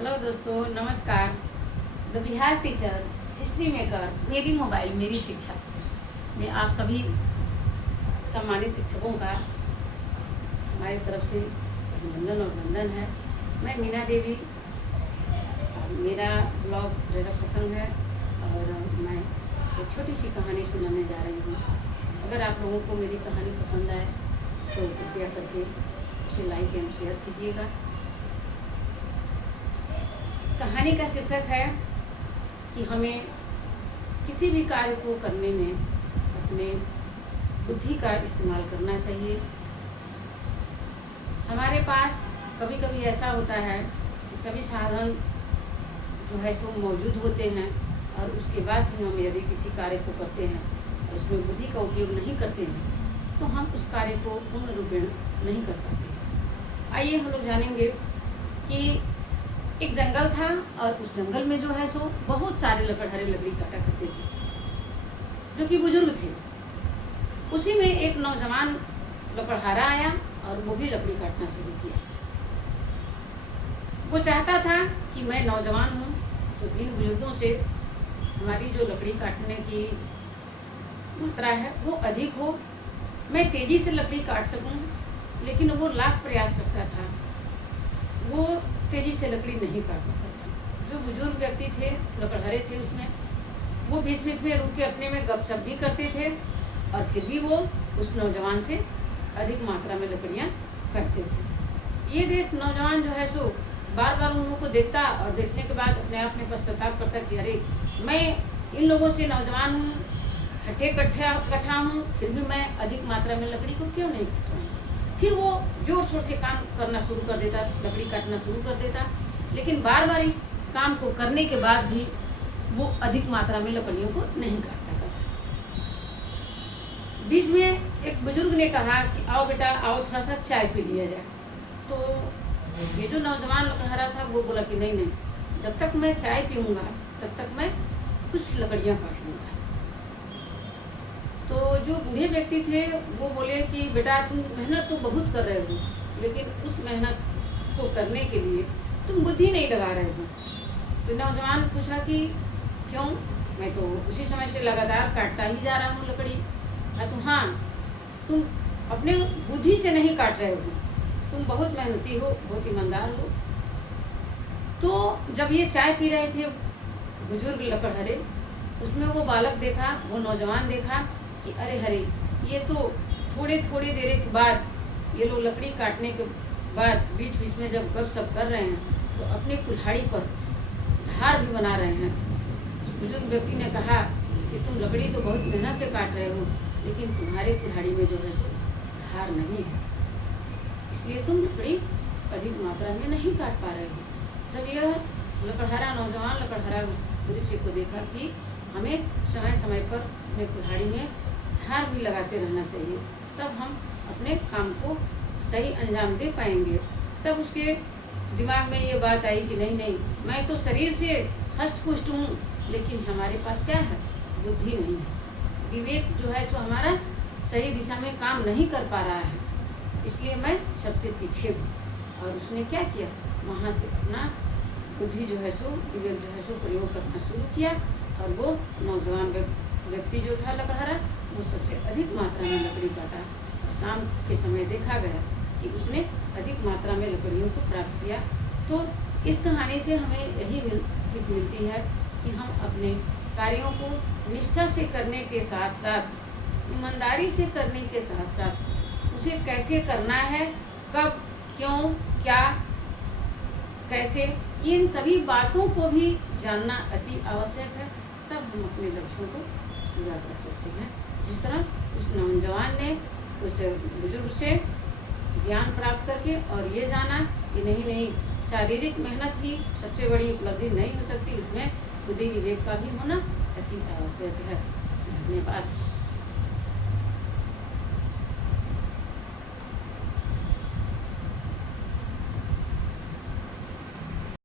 Hello दोस्तों, नमस्कार। The Bihar teacher history maker मेरी मोबाइल मेरी शिक्षा में आप सभी सम्मानित शिक्षकों का हमारी तरफ से अभिनंदन और वंदन है। मैं मीना देवी, मेरा ब्लॉग रेरा प्रसंग है और मैं एक छोटी सी कहानी सुनाने जा रही हूँ। अगर आप लोगों को मेरी कहानी पसंद आए तो कृपया करके उसे लाइक एंड शेयर कीजिएगा। कहानी का शीर्षक है कि हमें किसी भी कार्य को करने में अपने बुद्धि का इस्तेमाल करना चाहिए। हमारे पास कभी कभी ऐसा होता है कि सभी साधन जो है सो मौजूद होते हैं और उसके बाद भी हम यदि किसी कार्य को करते हैं और उसमें बुद्धि का उपयोग नहीं करते हैं तो हम उस कार्य को पूर्ण रूपेण नहीं कर पाते। आइए हम लोग जानेंगे कि एक जंगल था और उस जंगल में जो है सो बहुत सारे लकड़हारे लकड़ी काटा करते थे जो कि बुजुर्ग थे। उसी में एक नौजवान लकड़हारा आया और वो भी लकड़ी काटना शुरू किया। वो चाहता था कि मैं नौजवान हूँ तो इन बुजुर्गों से हमारी जो लकड़ी काटने की मात्रा है वो अधिक हो, मैं तेजी से लकड़ी काट सकूं। लेकिन वो लाख प्रयास करता था, वो तेजी से लकड़ी नहीं काट पाता था। जो बुजुर्ग व्यक्ति थे, लकड़हारे थे, उसमें वो बीच बीच में रुक के अपने में गपशप भी करते थे और फिर भी वो उस नौजवान से अधिक मात्रा में लकड़ियाँ काटते थे। ये देख नौजवान जो है सो बार बार उन लोगों को देखता और देखने के बाद अपने आप में पश्चाताप करता कि अरे मैं इन लोगों से नौजवान हूँ, हट्टे कट्ठा हूँ, फिर भी मैं अधिक मात्रा में लकड़ी को क्यों नहीं काट रहा हूँ। फिर वो जोर शोर से काम करना शुरू कर देता, लकड़ी काटना शुरू कर देता। लेकिन बार बार इस काम को करने के बाद भी वो अधिक मात्रा में लकड़ियों को नहीं काट पाता था। बीच में एक बुजुर्ग ने कहा कि आओ बेटा आओ, थोड़ा सा चाय पी लिया जाए। तो ये जो नौजवान लकड़हारा था वो बोला कि नहीं नहीं, जब तक मैं चाय पीऊँगा तब तक मैं कुछ लकड़ियाँ काट लूँगा। तो जो बूढ़े व्यक्ति थे वो बोले कि बेटा तुम मेहनत तो बहुत कर रहे हो, लेकिन उस मेहनत को करने के लिए तुम बुद्धि नहीं लगा रहे हो। तो नौजवान पूछा कि क्यों, मैं तो उसी समय से लगातार काटता ही जा रहा हूँ लकड़ी। तो हाँ, तुम अपने बुद्धि से नहीं काट रहे हो, तुम बहुत मेहनती हो, बहुत ईमानदार हो। तो जब ये चाय पी रहे थे बुजुर्ग लकड़हारे, उसमें वो बालक देखा, वो नौजवान देखा कि अरे हरे, ये तो थोड़े देर के बाद ये लोग लकड़ी काटने के बाद बीच बीच में जब गपशप कर रहे हैं तो अपनी कुल्हाड़ी पर धार भी बना रहे हैं। उस बुजुर्ग व्यक्ति ने कहा कि तुम लकड़ी तो बहुत मेहनत से काट रहे हो, लेकिन तुम्हारे कुल्हाड़ी में जो है सो धार नहीं है, इसलिए तुम लकड़ी अधिक मात्रा में नहीं काट पा रहे हो। जब यह लकड़हारा नौजवान लकड़हारा दृश्य को देखा कि हमें समय समय पर अपने कुल्हाड़ी में धार भी लगाते रहना चाहिए, तब हम अपने काम को सही अंजाम दे पाएंगे। तब उसके दिमाग में ये बात आई कि नहीं नहीं, मैं तो शरीर से हष्ट पुष्ट हूँ, लेकिन हमारे पास क्या है, बुद्धि नहीं है, विवेक जो है सो हमारा सही दिशा में काम नहीं कर पा रहा है, इसलिए मैं सबसे पीछे हूँ। और उसने क्या किया, वहाँ से अपना बुद्धि जो है सो विवेक जो है सो प्रयोग करना शुरू किया और वो नौजवान व्यक्ति जो था लकड़हारा वो सबसे अधिक मात्रा में लकड़ी काटा। और शाम के समय देखा गया कि उसने अधिक मात्रा में लकड़ियों को प्राप्त किया। तो इस कहानी से हमें यही सीख मिलती है कि हम अपने कार्यों को निष्ठा से करने के साथ साथ, ईमानदारी से करने के साथ साथ उसे कैसे करना है, कब, क्यों, क्या, कैसे, इन सभी बातों को भी जानना अति आवश्यक है। तब हम अपने लक्ष्यों को पूरा कर सकते हैं। जिस तरह उस नौजवान ने उस बुजुर्ग से ज्ञान प्राप्त करके और ये जाना कि नहीं नहीं, शारीरिक मेहनत ही सबसे बड़ी उपलब्धि नहीं हो सकती, इसमें बुद्धि विवेक का भी होना अति आवश्यक है। धन्यवाद।